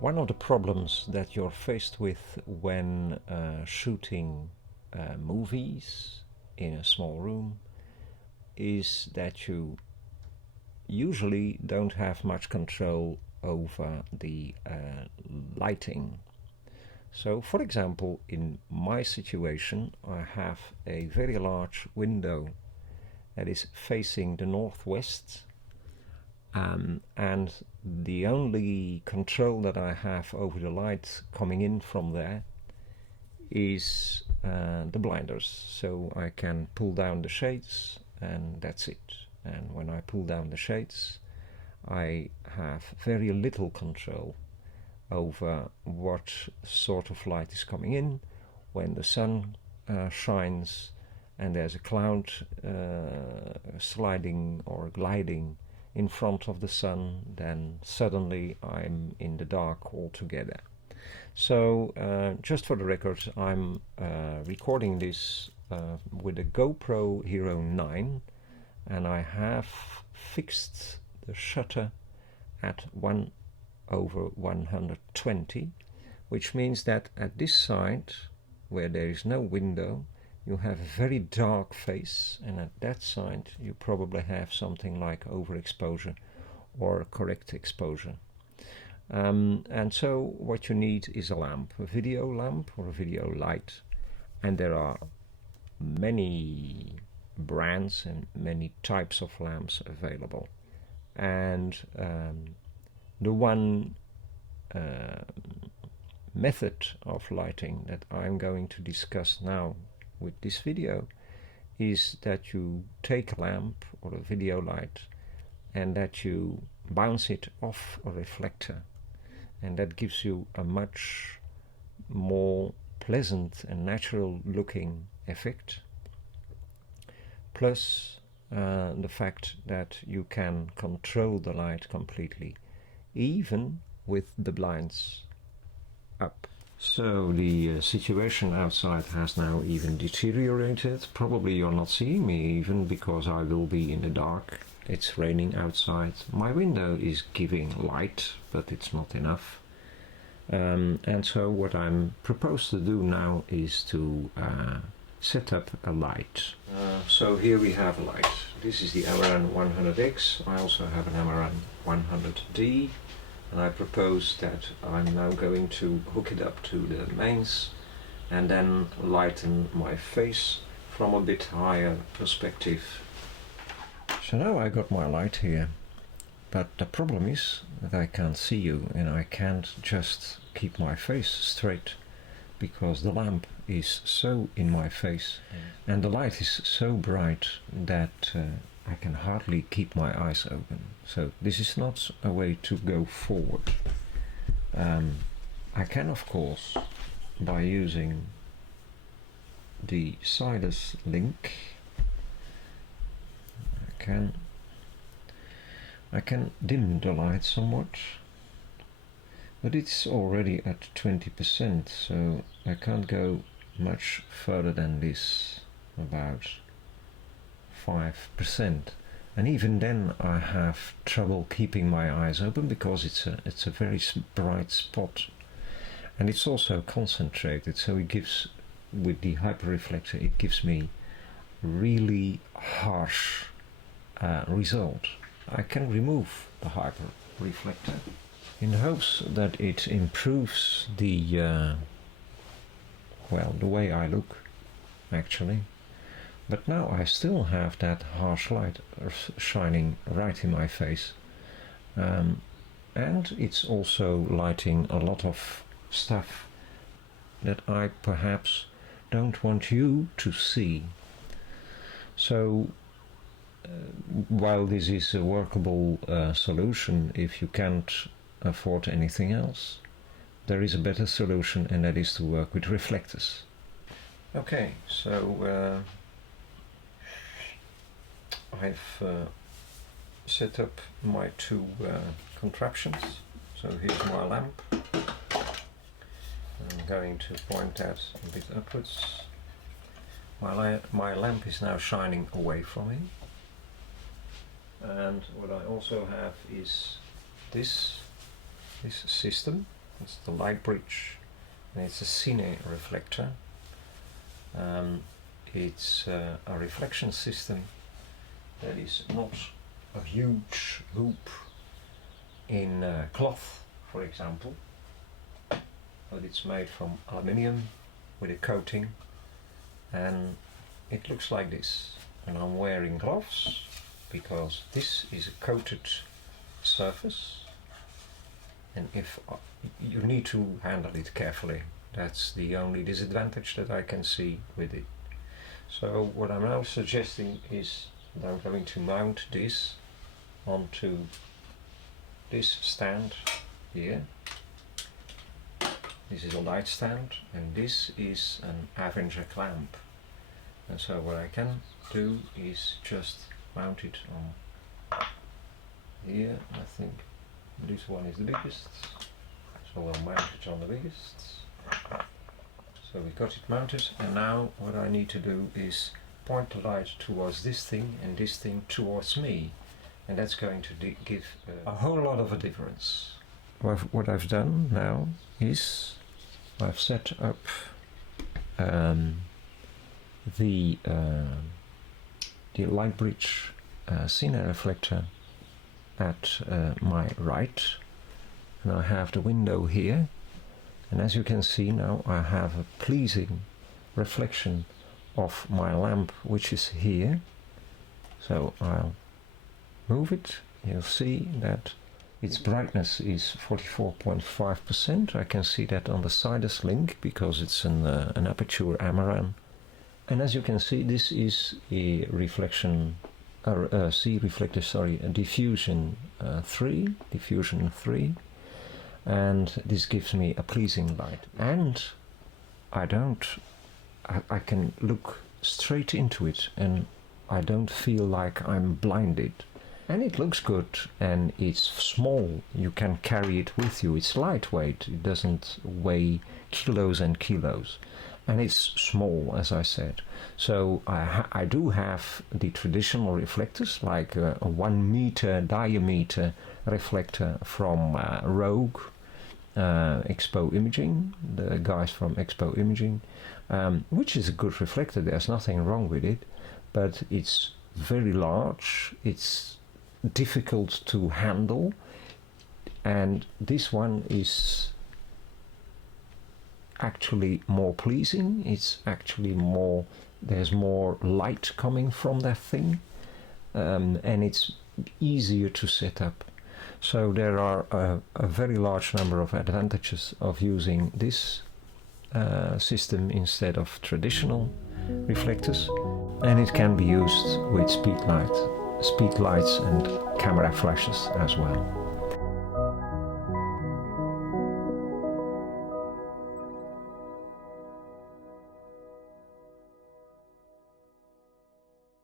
One of the problems that you're faced with when shooting movies in a small room is that you usually don't have much control over the lighting. So, for example, in my situation, I have a very large window that is facing the northwest, and the only control that I have over the light coming in from there is the blinders. So I can pull down the shades and that's it. And when I pull down the shades, I have very little control over what sort of light is coming in. When the sun shines and there's a cloud sliding or gliding in front of the sun, then suddenly I'm in the dark altogether. So just for the record, I'm recording this with a GoPro Hero 9, and I have fixed the shutter at 1/120, which means that at this side, where there is no window, you have a very dark face, and at that side you probably have something like overexposure or correct exposure. And so what you need is a lamp, a video lamp or a video light, and there are many brands and many types of lamps available. And the one method of lighting that I'm going to discuss now with this video is that you take a lamp or a video light and that you bounce it off a reflector, and that gives you a much more pleasant and natural looking effect, plus the fact that you can control the light completely, even with the blinds up. So the situation outside has now even deteriorated. Probably you're not seeing me even because I will be in the dark. It's raining outside. My window is giving light, but it's not enough. And so what I'm proposed to do now is to set up a light. So here we have a light. This is the Amaran 100X. I also have an Amaran 100D. And I propose that I'm now going to hook it up to the mains and then lighten my face from a bit higher perspective. So now I got my light here, but the problem is that I can't see you, and I can't just keep my face straight because the lamp is so in my face and the light is so bright that I can hardly keep my eyes open. So this is not a way to go forward. I can, of course, by using the Sidus link, I can dim the light somewhat, but it's already at 20%, so I can't go much further than this, about 5%. And even then I have trouble keeping my eyes open because it's a very bright spot, and it's also concentrated, so it gives, with the hyperreflector, it gives me really harsh result. I can remove the hyperreflector in hopes that it improves the well, the way I look actually. But now I still have that harsh light shining right in my face, and it's also lighting a lot of stuff that I perhaps don't want you to see. So while this is a workable solution, if you can't afford anything else, there is a better solution, and that is to work with reflectors. Okay, so I've set up my two contraptions. So here's my lamp. I'm going to point that a bit upwards. My lamp is now shining away from me, And what I also have is this system. It's the LIGHTBRIDGE, and it's a cine reflector. It's a reflection system that is not a huge hoop in cloth, for example, but it's made from aluminium with a coating, and it looks like this. And I'm wearing gloves because this is a coated surface, and if you need to handle it carefully. That's the only disadvantage that I can see with it. So what I'm now suggesting is that I'm going to mount this onto this stand here. This is a light stand, and this is an Avenger clamp. And so what I can do is just mount it on here. I think this one is the biggest, so we'll mount it on the biggest. So we got it mounted, and now what I need to do is point the light towards this thing and this thing towards me, and that's going to give a whole lot of a difference. What I've done now is I've set up the LIGHTBRIDGE cine reflector at my right, and I have the window here, and as you can see now I have a pleasing reflection of my lamp, which is here. So I'll move it. You'll see that its brightness is 44.5%. I can see that on the Sidus link because it's an aperture Amaran. And as you can see, this is a reflection, a diffusion 3, and this gives me a pleasing light. And I can look straight into it, and I don't feel like I'm blinded. And it looks good, and it's small. You can carry it with you. It's lightweight. It doesn't weigh kilos and kilos. And it's small, as I said. So I do have the traditional reflectors, like a 1 meter diameter reflector from Rogue Expo Imaging, the guys from Expo Imaging, which is a good reflector. There's nothing wrong with it, but it's very large. It's difficult to handle, and this one is actually more pleasing. It's actually more, there's more light coming from that thing, and it's easier to set up. So there are a very large number of advantages of using this system instead of traditional reflectors, and it can be used with speed lights and camera flashes as well.